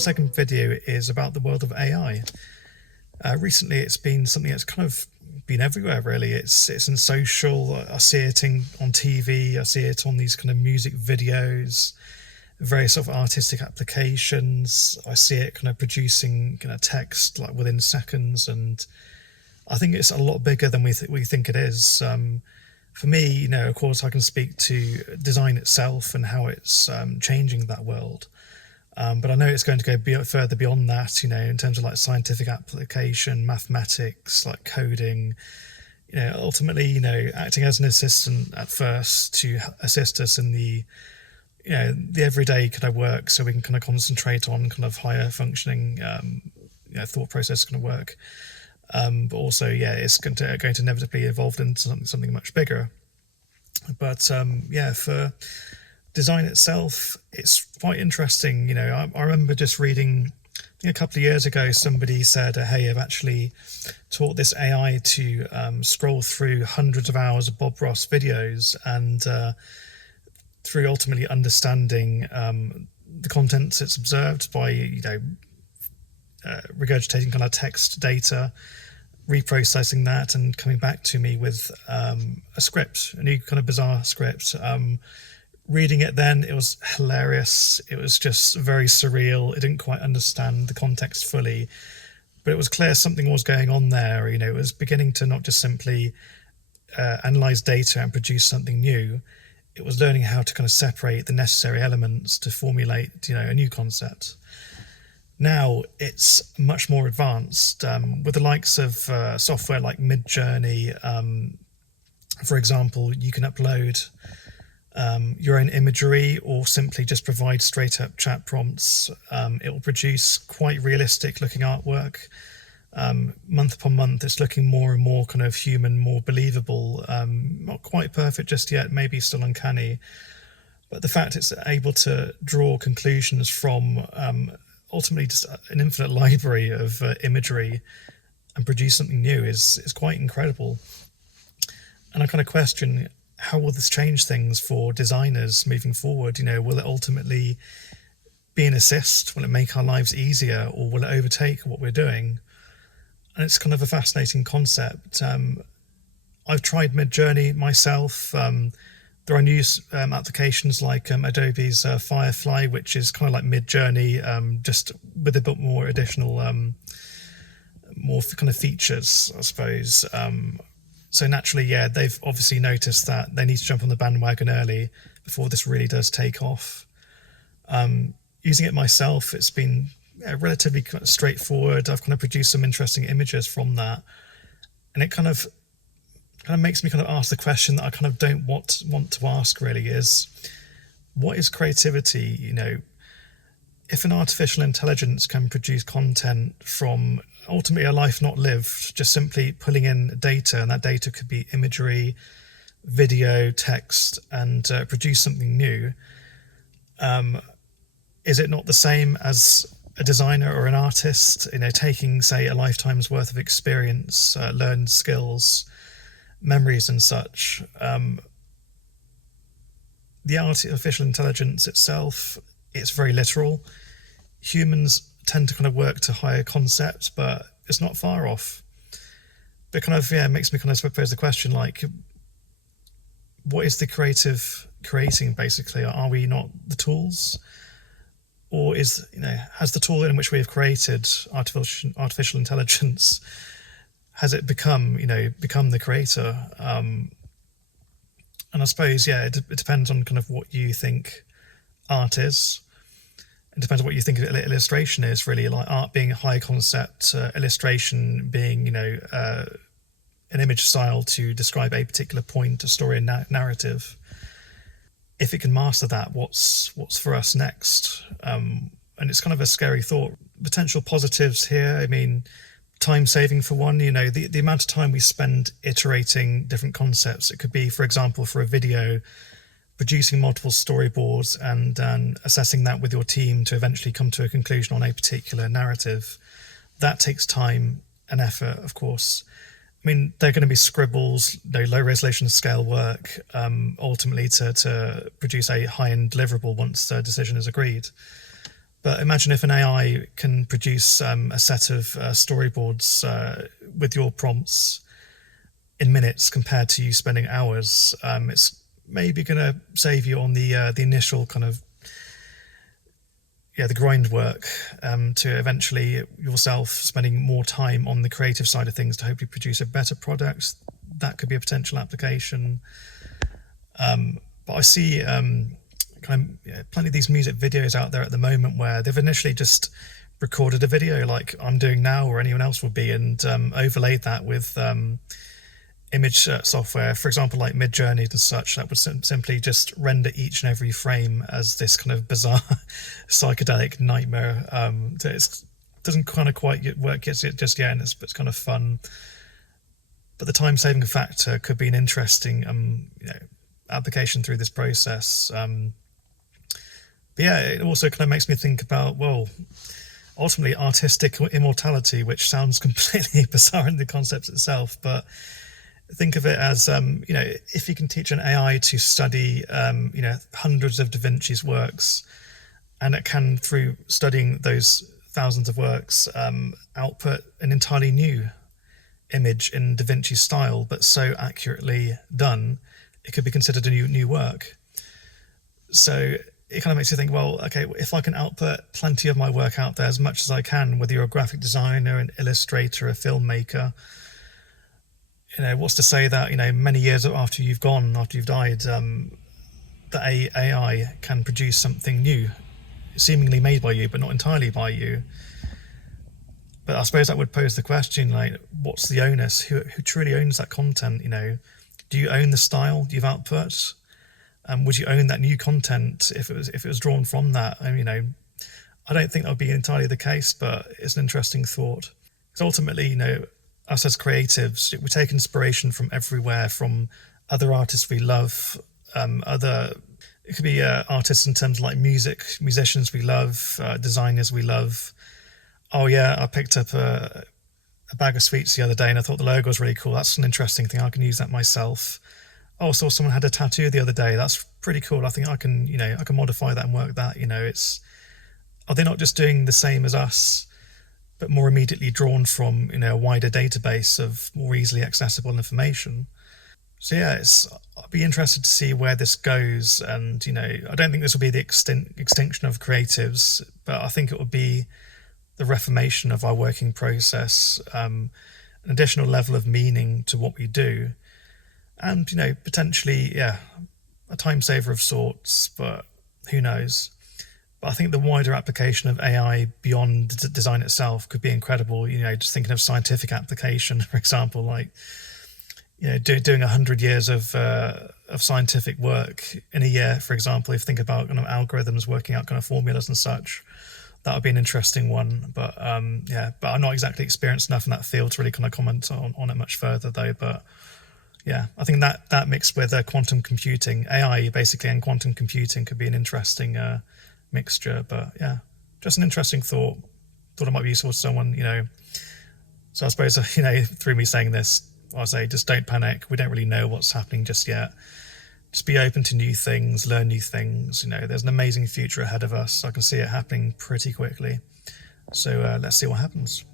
second video is about the world of AI. Recently, it's been something that's kind of been everywhere, really. It's in social. I see it on TV. I see it on these kind of music videos, various sort of artistic applications. I see it kind of producing kind of text like within seconds, and I think it's a lot bigger than we think it is. For me, of course, I can speak to design itself and how it's changing that world. But I know it's going to go further beyond that, in terms of like scientific application, mathematics, like coding, ultimately, acting as an assistant at first to assist us in the everyday kind of work, so we can kind of concentrate on kind of higher functioning, thought process kind of work. But also, it's going to inevitably evolve into something much bigger. But for design itself, it's quite interesting. I remember just reading, I think a couple of years ago, somebody said, hey, I've actually taught this AI to scroll through hundreds of hours of Bob Ross videos, and through ultimately understanding the contents it's observed by regurgitating kind of text data, reprocessing that, and coming back to me with a script, a new kind of bizarre script. Reading it then, it was hilarious. It was just very surreal. It didn't quite understand the context fully, but it was clear something was going on there. It was beginning to not just simply analyze data and produce something new. It was learning how to kind of separate the necessary elements to formulate, a new concept. Now it's much more advanced, with the likes of software like Midjourney. For example, you can upload your own imagery or simply just provide straight up chat prompts. It will produce quite realistic looking artwork. Month upon month, it's looking more and more kind of human, more believable. Not quite perfect just yet, maybe still uncanny. But the fact it's able to draw conclusions from ultimately just an infinite library of imagery and produce something new is quite incredible. And I kind of question, how will this change things for designers moving forward? Will it ultimately be an assist? Will it make our lives easier, or will it overtake what we're doing? And it's kind of a fascinating concept. I've tried Midjourney myself. There are new applications like Adobe's Firefly, which is kind of like Midjourney, just with a bit more additional, more kind of features, I suppose. So naturally, they've obviously noticed that they need to jump on the bandwagon early before this really does take off. Using it myself, it's been relatively kind of straightforward. I've kind of produced some interesting images from that, and it kind of makes me kind of ask the question that I kind of don't want to ask, really, is what is creativity? If an artificial intelligence can produce content from ultimately a life not lived, just simply pulling in data, and that data could be imagery, video, text, and produce something new, is it not the same as a designer or an artist, taking, say, a lifetime's worth of experience, learned skills, memories and such? The artificial intelligence itself, it's very literal. Humans tend to kind of work to higher concepts, but it's not far off. But kind of, makes me kind of pose the question, like, what is the creative creating, basically? Are we not the tools? Or has the tool in which we have created artificial intelligence, has it become the creator? And I suppose, it depends on kind of what you think art is. It depends on what you think illustration is, really. Like art being a high concept, illustration being, an image style to describe a particular point, a story, a narrative. If it can master that, what's for us next? And it's kind of a scary thought. Potential positives here, I mean, time saving for one. The amount of time we spend iterating different concepts. It could be, for example, for a video, producing multiple storyboards and assessing that with your team to eventually come to a conclusion on a particular narrative. That takes time and effort, of course. I mean, they're going to be scribbles, low resolution scale work, ultimately to produce a high-end deliverable once the decision is agreed. But imagine if an AI can produce a set of storyboards with your prompts in minutes compared to you spending hours. It's maybe going to save you on the initial kind of the grind work, to eventually yourself spending more time on the creative side of things to hopefully produce a better product. That could be a potential application. But I see plenty of these music videos out there at the moment where they've initially just recorded a video like I'm doing now or anyone else would be, and overlaid that with image software, for example, like Mid-Journey and such, that would simply just render each and every frame as this kind of bizarre psychedelic nightmare. It doesn't kind of quite work just yet, and it's kind of fun. But the time-saving factor could be an interesting application through this process. But yeah, it also kind of makes me think about, well, ultimately artistic immortality, which sounds completely bizarre in the concept itself, but think of it as, if you can teach an AI to study, hundreds of Da Vinci's works, and it can, through studying those thousands of works, output an entirely new image in Da Vinci's style, but so accurately done, it could be considered a new work. So it kind of makes you think, well, okay, if I can output plenty of my work out there as much as I can, whether you're a graphic designer, an illustrator, a filmmaker, what's to say that, many years after you've died, that AI can produce something new, seemingly made by you, but not entirely by you. But I suppose that would pose the question, like, what's the onus? Who truly owns that content? Do you own the style you've output? Would you own that new content if it was drawn from that? I don't think that would be entirely the case, but it's an interesting thought. Because ultimately, us as creatives, we take inspiration from everywhere, from other artists we love, it could be artists in terms of like musicians we love, designers we love. Oh yeah, I picked up a bag of sweets the other day and I thought the logo was really cool. That's an interesting thing. I can use that myself. Oh, I saw someone had a tattoo the other day. That's pretty cool. I think I can modify that and work that. Are they not just doing the same as us, but more immediately drawn from a wider database of more easily accessible information? So yeah, I'd be interested to see where this goes. And I don't think this will be the extinction of creatives, but I think it will be the reformation of our working process, an additional level of meaning to what we do, and potentially, a time saver of sorts. But who knows? But I think the wider application of AI beyond design itself could be incredible. Just thinking of scientific application, for example, like doing 100 years of scientific work in a year, for example. If you think about kind of algorithms working out kind of formulas and such, that would be an interesting one. But but I'm not exactly experienced enough in that field to really kind of comment on it much further, though. But yeah, I think that mixed with quantum computing, AI basically, and quantum computing could be an interesting mixture. But yeah, just an interesting thought. Thought it might be useful to someone, So I suppose, through me saying this, I'll say just don't panic. We don't really know what's happening just yet. Just be open to new things, learn new things. There's an amazing future ahead of us. I can see it happening pretty quickly. So let's see what happens.